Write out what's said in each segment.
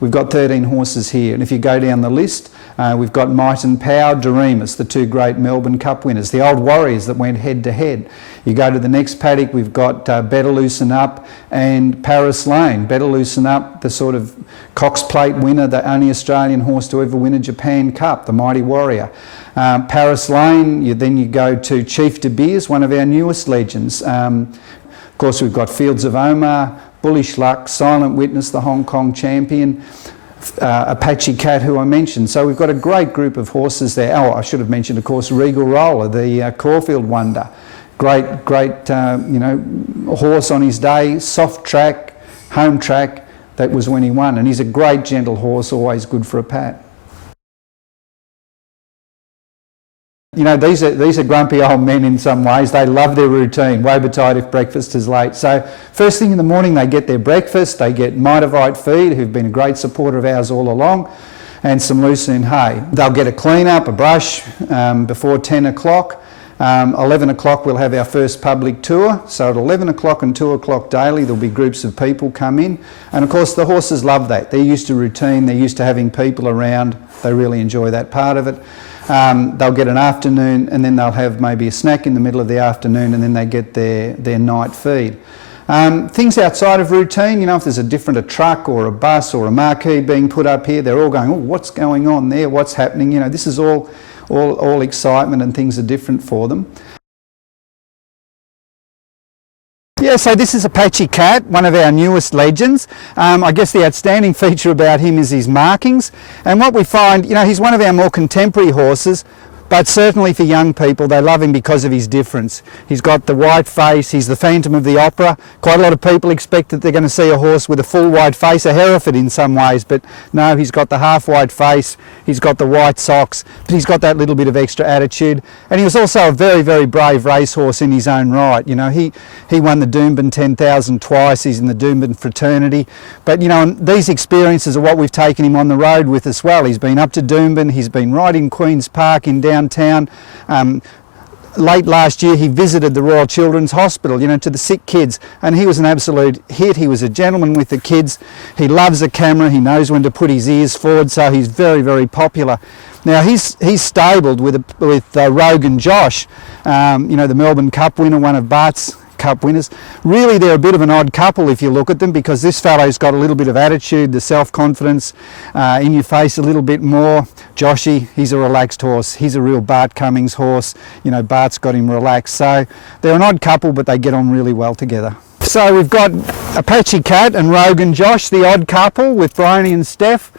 We've got 13 horses here, and if you go down the list, we've got Might and Power, Doremus, the two great Melbourne Cup winners, the old warriors that went head to head. You go to the next paddock, we've got Better Loosen Up and Paris Lane. Better Loosen Up, the sort of Cox Plate winner, the only Australian horse to ever win a Japan Cup, the Mighty Warrior. Paris Lane, then you go to Chief De Beers, one of our newest legends. Of course, we've got Fields of Omar, Bullish Luck, Silent Witness, the Hong Kong champion, Apache Cat, who I mentioned. So we've got a great group of horses there. Oh, I should have mentioned, of course, Regal Roller, the Caulfield wonder. Great, you know, horse on his day, soft track, home track. That was when he won, and he's a great, gentle horse, always good for a pat. You know, these are grumpy old men in some ways. They love their routine, woe betide if breakfast is late. So first thing in the morning they get their breakfast, they get Mitavite feed, who've been a great supporter of ours all along, and some Lucerne hay. They'll get a clean up, a brush before 10 o'clock. 11 o'clock we'll have our first public tour. So at 11 o'clock and 2 o'clock daily there'll be groups of people come in. And of course the horses love that. They're used to routine, they're used to having people around. They really enjoy that part of it. They'll get an afternoon, and then they'll have maybe a snack in the middle of the afternoon, and then they get their night feed. Things outside of routine, you know, if there's a truck or a bus or a marquee being put up here, they're all going, oh, what's going on there? What's happening? You know, this is all excitement, and things are different for them. Yeah, so this is Apache Cat, one of our newest legends. I guess the outstanding feature about him is his markings. And what we find, you know, he's one of our more contemporary horses, but certainly for young people, they love him because of his difference. He's got the white face, he's the Phantom of the Opera. Quite a lot of people expect that they're going to see a horse with a full white face, a Hereford in some ways, but no, he's got the half white face, he's got the white socks, but he's got that little bit of extra attitude. And he was also a very, very brave racehorse in his own right. You know, he won the Doomben 10,000 twice, he's in the Doomben fraternity. But, you know, and these experiences are what we've taken him on the road with as well. He's been up to Doomben, he's been right in Queen's Park in downtown. Late last year he visited the Royal Children's Hospital, you know, to the sick kids, and he was an absolute hit. He was a gentleman with the kids. He loves a camera, he knows when to put his ears forward, so he's very, very popular. Now he's stabled with Rogan Josh, you know, the Melbourne Cup winner, one of Bart's Cup winners. Really they're a bit of an odd couple if you look at them, because this fellow's got a little bit of attitude, the self-confidence in your face a little bit more. Joshy, he's a relaxed horse. He's a real Bart Cummings horse. You know, Bart's got him relaxed. So they're an odd couple, but they get on really well together. So we've got Apache Cat and Rogan Josh, the odd couple with Bryony and Steph.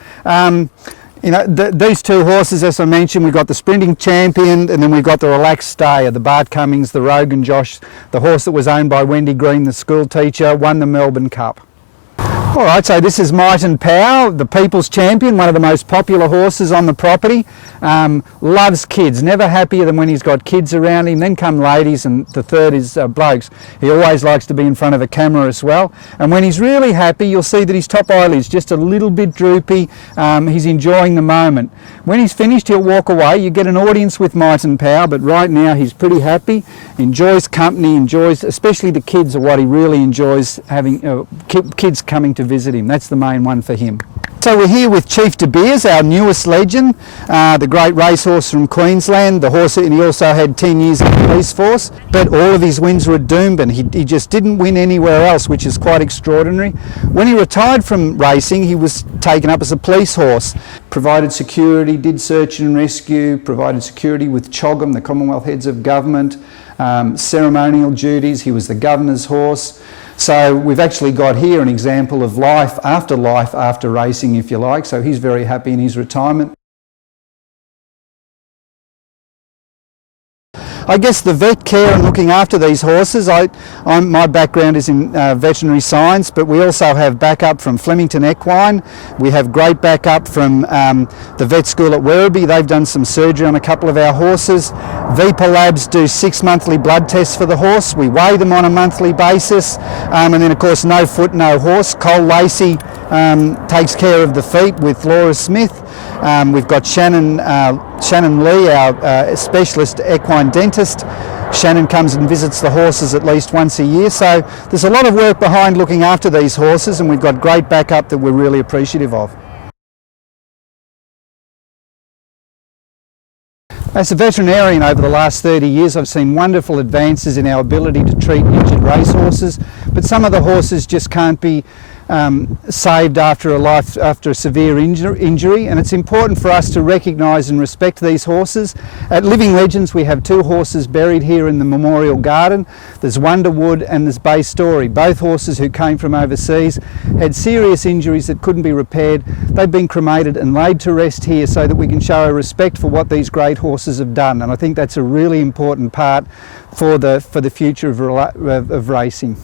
You know, these two horses, as I mentioned, we've got the Sprinting Champion, and then we've got the Relaxed Stayer, the Bart Cummings, the Rogan Josh, the horse that was owned by Wendy Green, the school teacher, won the Melbourne Cup. All right, so this is Might and Power, the People's Champion, one of the most popular horses on the property. Loves kids, never happier than when he's got kids around him. Then come ladies, and the third is blokes. He always likes to be in front of a camera as well. And when he's really happy, you'll see that his top eyelid's just a little bit droopy. He's enjoying the moment. When he's finished, he'll walk away. You get an audience with Might and Power, but right now he's pretty happy, enjoys company, enjoys, especially the kids are what he really enjoys, having kids coming to visit him. That's the main one for him. So we're here with Chief De Beers, our newest legend, the great racehorse from Queensland, the horse, and he also had 10 years in the police force, but all of his wins were at Doomben. He just didn't win anywhere else, which is quite extraordinary. When he retired from racing, he was taken up as a police horse, provided security, did search and rescue, provided security with CHOGM, the Commonwealth Heads of Government, ceremonial duties. He was the governor's horse. So we've actually got here an example of life after racing, if you like. So he's very happy in his retirement. I guess the vet care and looking after these horses, my background is in veterinary science, but we also have backup from Flemington Equine. We have great backup from the vet school at Werribee. They've done some surgery on a couple of our horses. Vipa Labs do 6 monthly blood tests for the horse. We weigh them on a monthly basis. And then of course, No Foot, No Horse. Cole Lacey takes care of the feet with Laura Smith. We've got Shannon Lee, our specialist equine dentist. Shannon comes and visits the horses at least once a year. So there's a lot of work behind looking after these horses, and we've got great backup that we're really appreciative of. As a veterinarian over the last 30 years, I've seen wonderful advances in our ability to treat injured racehorses, but some of the horses just can't be saved after a severe injury, and it's important for us to recognise and respect these horses. At Living Legends we have 2 horses buried here in the Memorial Garden. There's Wonderwood and there's Bay Story, both horses who came from overseas, had serious injuries that couldn't be repaired. They've been cremated and laid to rest here so that we can show our respect for what these great horses have done, and I think that's a really important part for the future of racing.